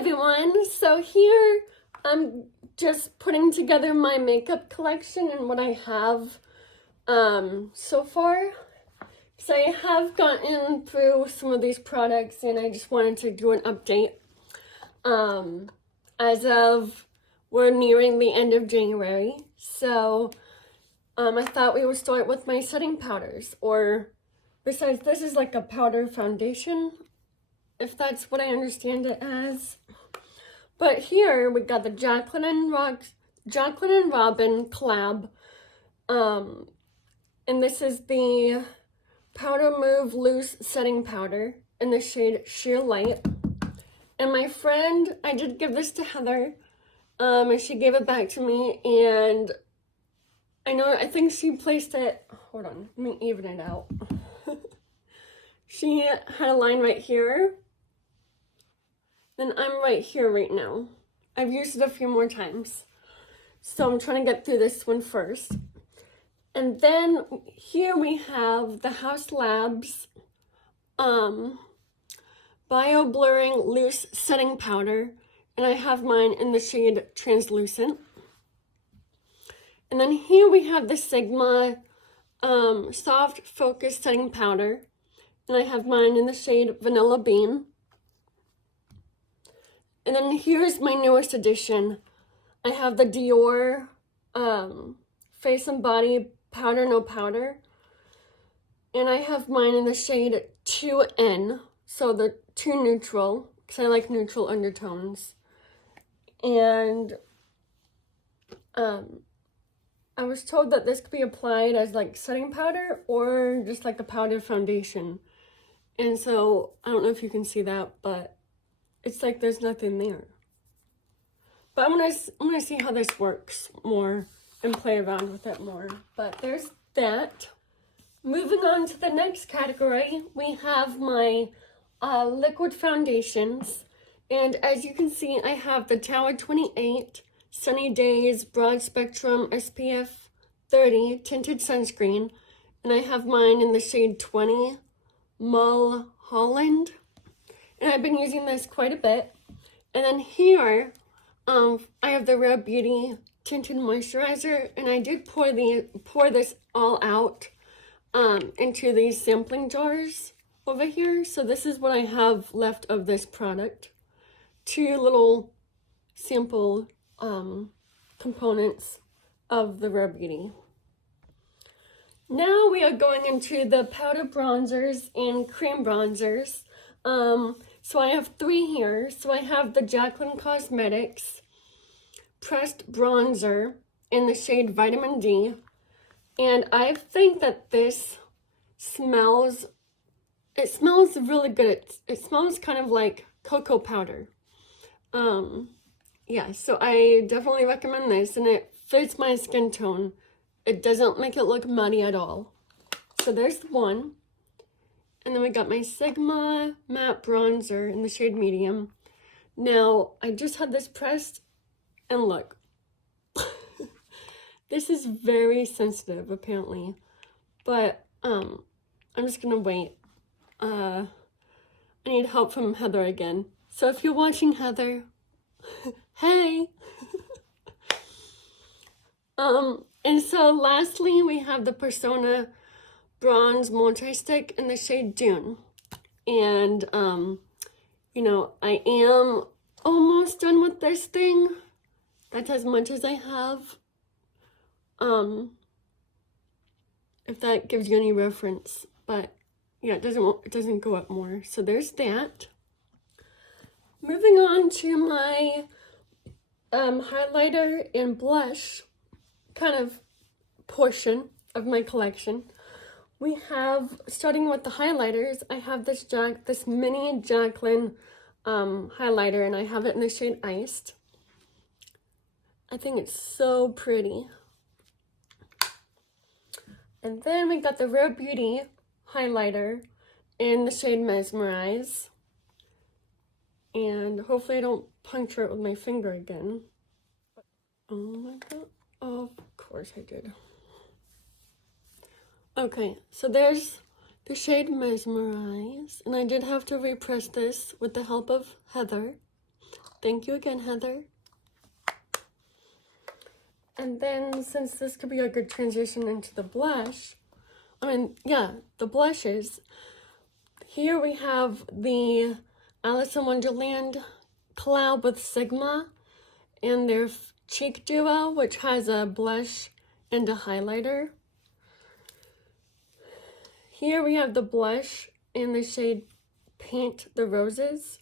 everyone, so here I'm just putting together my makeup collection and what I have so far. So I have gotten through some of these products and I just wanted to do an update. As of we're nearing the end of January, so I thought we would start with my setting powders, or besides this is like a powder foundation, if that's what I understand it as. But here we got the Jaclyn and Robin collab. And this is the Powder Move Loose Setting Powder in the shade Sheer Light. And my friend, I did give this to Heather, and she gave it back to me, and I think she placed it, hold on, let me even it out. She had a line right here. Then I'm right here right now. I've used it a few more times. So I'm trying to get through this one first. And then here we have the Haus Labs Bio Blurring Loose Setting Powder. And I have mine in the shade Translucent. And then here we have the Sigma Soft Focus Setting Powder. And I have mine in the shade Vanilla Bean. And then here's my newest addition. I have the Dior Face and Body Powder No Powder. And I have mine in the shade 2N, so the 2 neutral, because I like neutral undertones. And I was told that this could be applied as like setting powder or just like a powder foundation. And so, I don't know if you can see that, but it's like there's nothing there. But I'm gonna see how this works more and play around with it more. But there's that. Moving on to the next category, we have my liquid foundations. And as you can see, I have the Tower 28 Sunny Days Broad Spectrum SPF 30 Tinted Sunscreen. And I have mine in the shade 20 Mulholland. And I've been using this quite a bit. And then here, I have the Rare Beauty Tinted Moisturizer. And I did pour this all out into these sampling jars over here. So this is what I have left of this product. 2 little sample components of the Rare Beauty. Now we are going into the powder bronzers and cream bronzers. So I have 3 here. So I have the Jaclyn Cosmetics Pressed Bronzer in the shade Vitamin D. And I think that this smells really good. It smells kind of like cocoa powder. Yeah, so I definitely recommend this, and it fits my skin tone. It doesn't make it look muddy at all. So there's one. And then we got my Sigma Matte Bronzer in the shade Medium. Now, I just had this pressed, and look. This is very sensitive, apparently. But, I'm just gonna wait. I need help from Heather again. So if you're watching, Heather, hey! And so lastly, we have the Persona Bronze Multi-Stick in the shade Dune. And, I am almost done with this thing. That's as much as I have. If that gives you any reference. But, yeah, it doesn't go up more. So there's that. Moving on to my highlighter and blush kind of portion of my collection. We have, starting with the highlighters, I have this mini Jaclyn highlighter, and I have it in the shade Iced. I think it's so pretty. And then we got the Rare Beauty highlighter in the shade Mesmerize. And hopefully I don't puncture it with my finger again. Oh my god. Oh, of course I did. Okay, so there's the shade Mesmerize. And I did have to repress this with the help of Heather. Thank you again, Heather. And then, since this could be a good transition into the blush, the blushes, here we have the Alice in Wonderland collab with Sigma and their Cheek Duo, which has a blush and a highlighter. Here we have the blush in the shade Paint the Roses,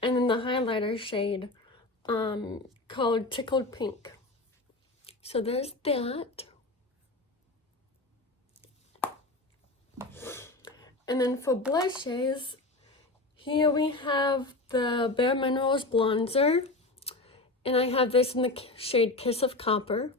and then the highlighter shade called Tickled Pink. So there's that. And then for blushes, here we have the Bare Minerals Bronzer, and I have this in the shade Kiss of Copper.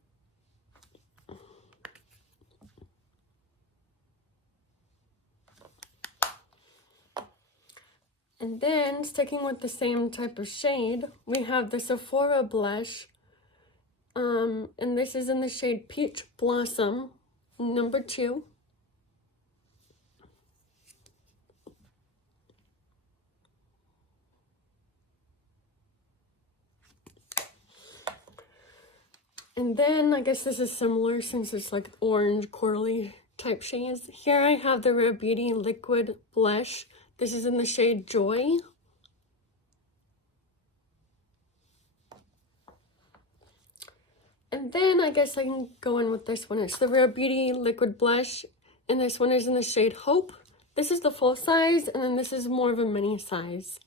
And then, sticking with the same type of shade, we have the Sephora blush, and this is in the shade Peach Blossom, number 2. And then, I guess this is similar since it's like orange, corally type shades. Here I have the Rare Beauty Liquid Blush. This is in the shade Joy. And then I guess I can go in with this one. It's the Rare Beauty Liquid Blush, and this one is in the shade Hope. This is the full size, and then this is more of a mini size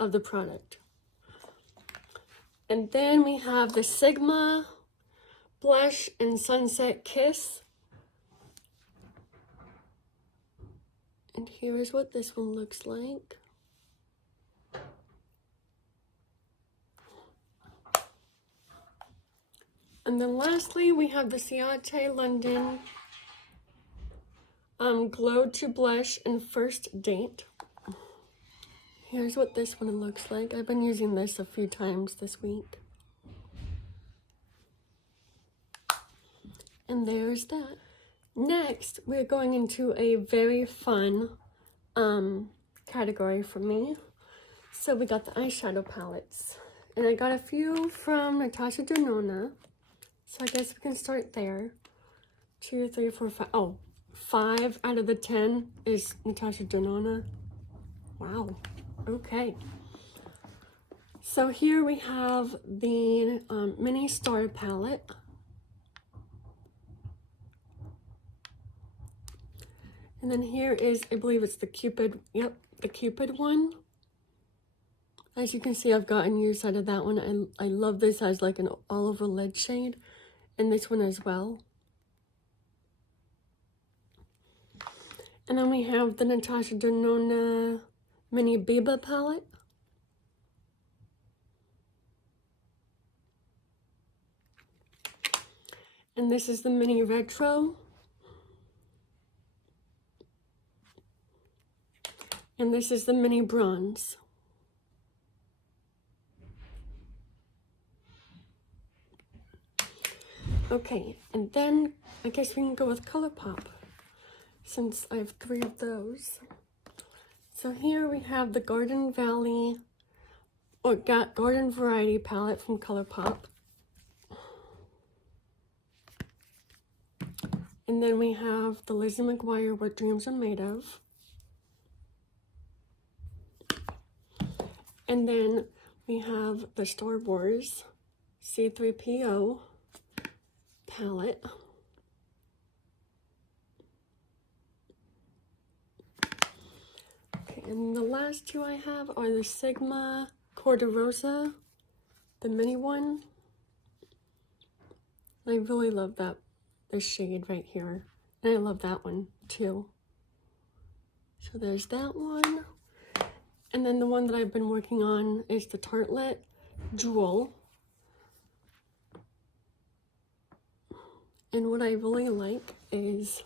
of the product. And then we have the Sigma Blush in Sunset Kiss. And here is what this one looks like. And then lastly, we have the Ciate London Glow to Blush in First Date. Here's what this one looks like. I've been using this a few times this week. And there's that. Next, we're going into a very fun category for me. So we got the eyeshadow palettes. And I got a few from Natasha Denona. So I guess we can start there. 2, 3, 4, 5. Oh, 5 out of the 10 is Natasha Denona. Wow. Okay. So here we have the Mini Star palette. And then here is, I believe it's the Cupid, yep, the Cupid one. As you can see, I've gotten use out of that one. I love this as like an olive lead shade, and this one as well. And then we have the Natasha Denona Mini Biba palette. And this is the Mini Retro. And this is the Mini Bronze. Okay, and then I guess we can go with ColourPop, since I have 3 of those. So here we have the Garden Valley, or Garden Variety palette from ColourPop. And then we have the Lizzie McGuire What Dreams Are Made Of. And then we have the Star Wars C-3PO palette. Okay, and the last 2 I have are the Sigma Corderosa, the mini one. I really love this shade right here. And I love that one too. So there's that one. And then the one that I've been working on is the Tartelette Jewel. And what I really like is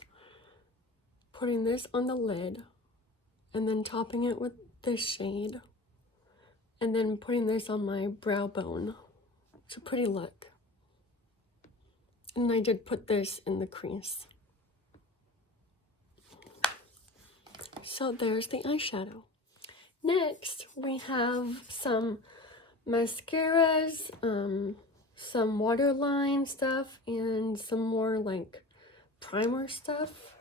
putting this on the lid and then topping it with this shade and then putting this on my brow bone. It's a pretty look. And I did put this in the crease. So there's the eyeshadow. Next, we have some mascaras, some waterline stuff, and some more like primer stuff,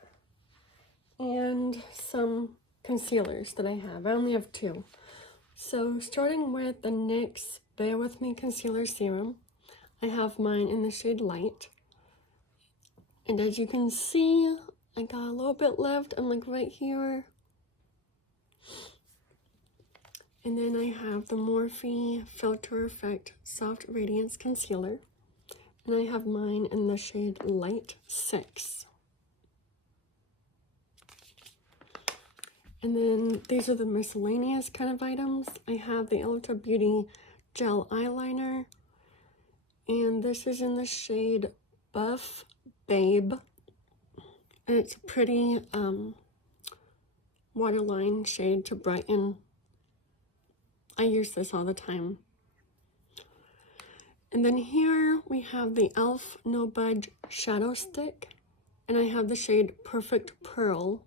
and some concealers that I have. I only have 2. So starting with the NYX Bare With Me Concealer Serum, I have mine in the shade Light. And as you can see, I got a little bit left. I'm like right here. And then I have the Morphe Filter Effect Soft Radiance Concealer. And I have mine in the shade Light 6. And then these are the miscellaneous kind of items. I have the Ulta Beauty Gel Eyeliner. And this is in the shade Buff Babe. And it's a pretty waterline shade to brighten. I use this all the time. And then here we have the e.l.f. No Budge Shadow Stick. And I have the shade Perfect Pearl.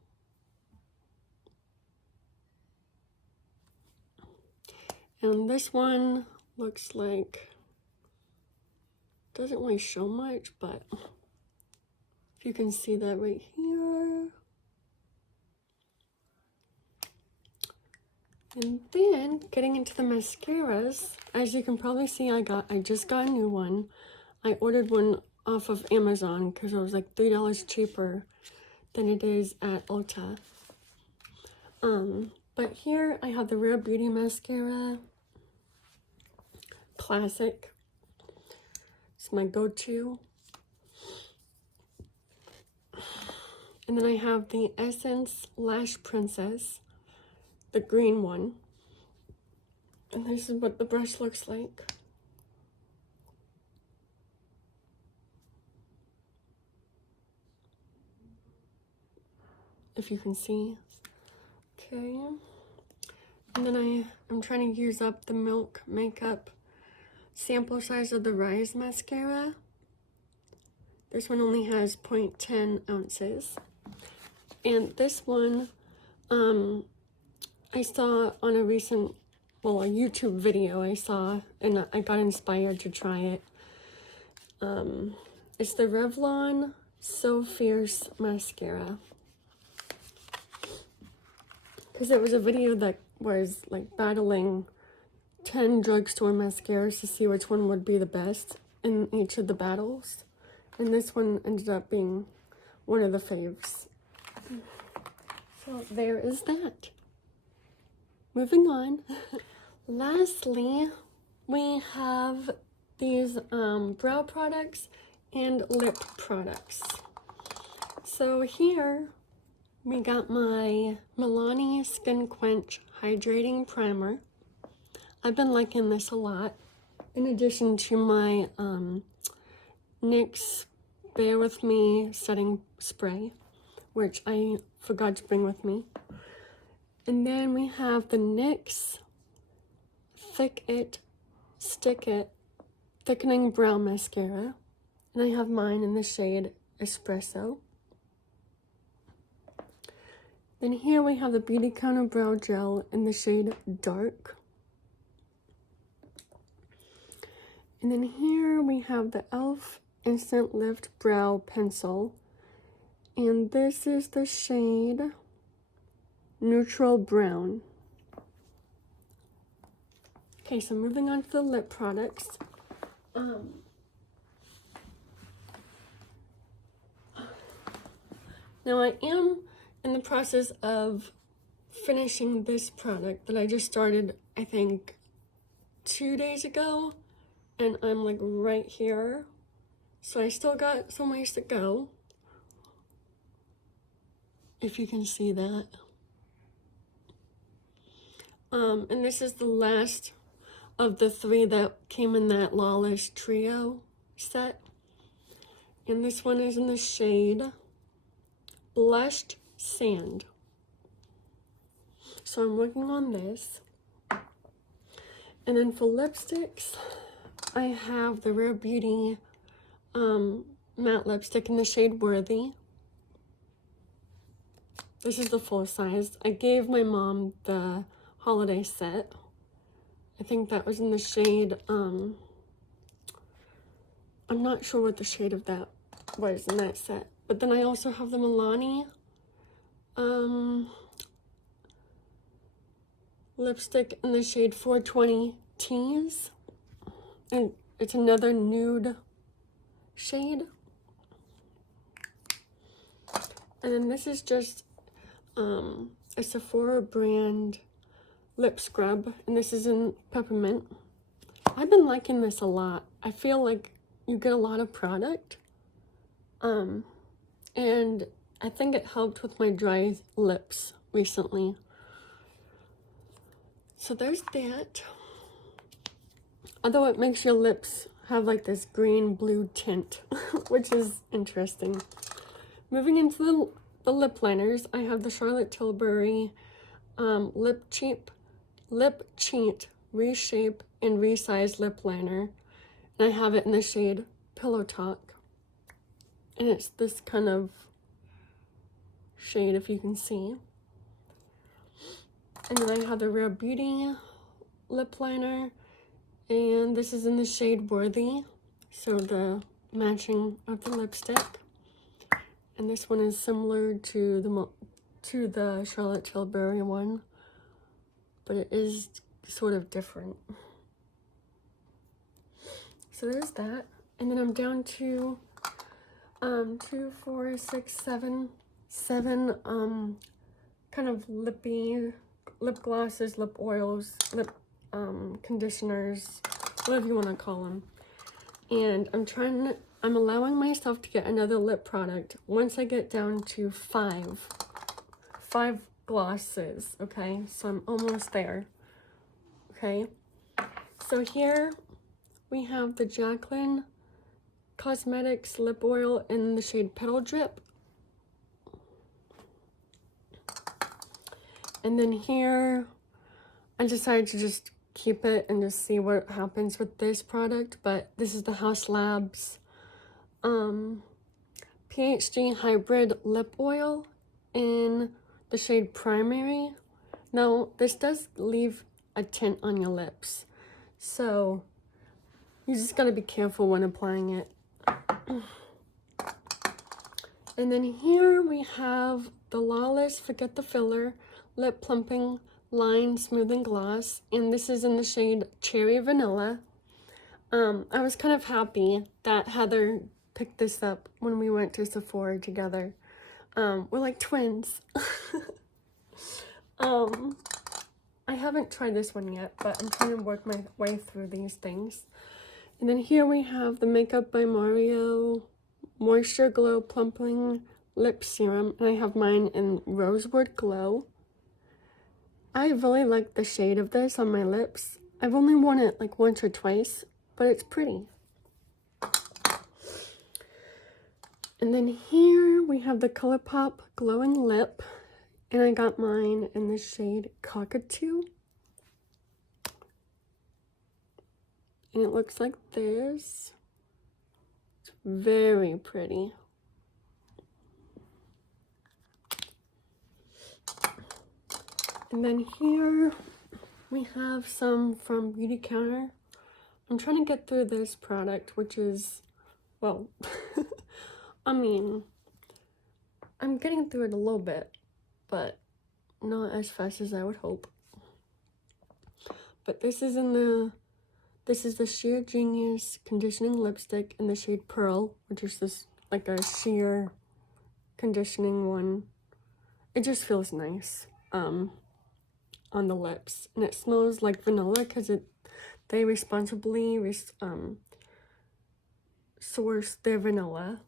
And this one looks like, doesn't really show much, but if you can see that right here. And then getting into the mascaras, as you can probably see, I just got a new one. I ordered one off of Amazon because it was like $3 cheaper than it is at Ulta. But here I have the Rare Beauty mascara, classic. It's my go-to. And then I have the Essence Lash Princess, the green one. And this is what the brush looks like. If you can see. Okay. And then I'm trying to use up the Milk Makeup sample size of the Rise mascara. This one only has 0.10 ounces. And this one, I saw on a recent, a YouTube video I saw, and I got inspired to try it. It's the Revlon So Fierce mascara. Because it was a video that was like battling 10 drugstore mascaras to see which one would be the best in each of the battles. And this one ended up being one of the faves. So there is that. Moving on. Lastly, we have these brow products and lip products. So here we got my Milani Skin Quench Hydrating Primer. I've been liking this a lot. In addition to my NYX Bare With Me Setting Spray, which I forgot to bring with me. And then we have the NYX Thick It, Stick It Thickening Brow Mascara. And I have mine in the shade Espresso. Then here we have the Beautycounter Brow Gel in the shade Dark. And then here we have the e.l.f. Instant Lift Brow Pencil. And this is the shade Neutral Brown. Okay, so moving on to the lip products. Now I am in the process of finishing this product that I just started, I think, 2 days ago. And I'm like right here. So I still got some ways to go. If you can see that. And this is the last of the 3 that came in that Lawless Trio set. And this one is in the shade Blushed Sand. So I'm working on this. And then for lipsticks, I have the Rare Beauty matte lipstick in the shade Worthy. This is the full size. I gave my mom the holiday set, I think that was in the shade, I'm not sure what the shade of that was in that set. But then I also have the Milani lipstick in the shade 420 Tease. And it's another nude shade. And then this is just a Sephora brand lip scrub, and this is in peppermint. I've been liking this a lot. I feel like you get a lot of product, and I think it helped with my dry lips recently. So there's that. Although it makes your lips have like this green blue tint, which is interesting. Moving into the lip liners, I have the Charlotte Tilbury Lip Cheat Reshape and Resize Lip Liner. And I have it in the shade Pillow Talk. And it's this kind of shade, if you can see. And then I have the Rare Beauty lip liner. And this is in the shade Worthy. So the matching of the lipstick. And this one is similar to the Charlotte Tilbury one, but it is sort of different. So there's that. And then I'm down to 2, 4, 6, 7 kind of lippy lip glosses, lip oils, lip conditioners, whatever you want to call them. And I'm allowing myself to get another lip product once I get down to 5 glosses, okay? So I'm almost there, okay? So here we have the Jaclyn Cosmetics lip oil in the shade Petal Drip. And then here, I decided to just keep it and just see what happens with this product, but this is the Haus Labs PhD Hybrid Lip Oil in the shade Primary. Now, this does leave a tint on your lips, so you just gotta be careful when applying it. And then here we have the Lawless Forget the Filler Lip Plumping Line Smoothing Gloss, and this is in the shade Cherry Vanilla. I was kind of happy that Heather picked this up when we went to Sephora together. We're like twins. I haven't tried this one yet, but I'm trying to work my way through these things. And then here we have the Makeup by Mario Moisture Glow Plumping Lip Serum, and I have mine in Rosewood Glow. I really like the shade of this on my lips. I've only worn it like once or twice, but it's pretty. And then here we have the ColourPop Glowing Lip, and I got mine in the shade Cockatoo. And it looks like this. It's very pretty. And then here we have some from Beautycounter. I'm trying to get through this product, which is, well, I mean, I'm getting through it a little bit, but not as fast as I would hope. But this is the Sheer Genius Conditioning Lipstick in the shade Pearl, which is this like a sheer conditioning one. It just feels nice on the lips, and it smells like vanilla because they responsibly source their vanilla.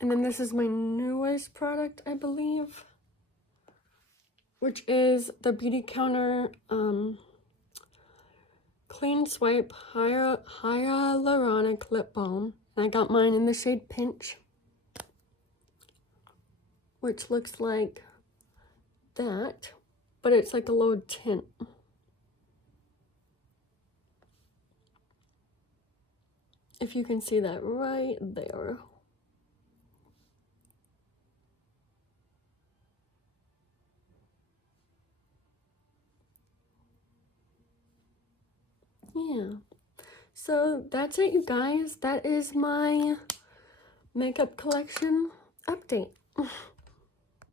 And then this is my newest product, I believe, which is the Beautycounter Clean Swipe Hyaluronic Lip Balm. And I got mine in the shade Pinch, which looks like that, but it's like a low tint. If you can see that right there. Yeah. So that's it, you guys. That is my makeup collection update.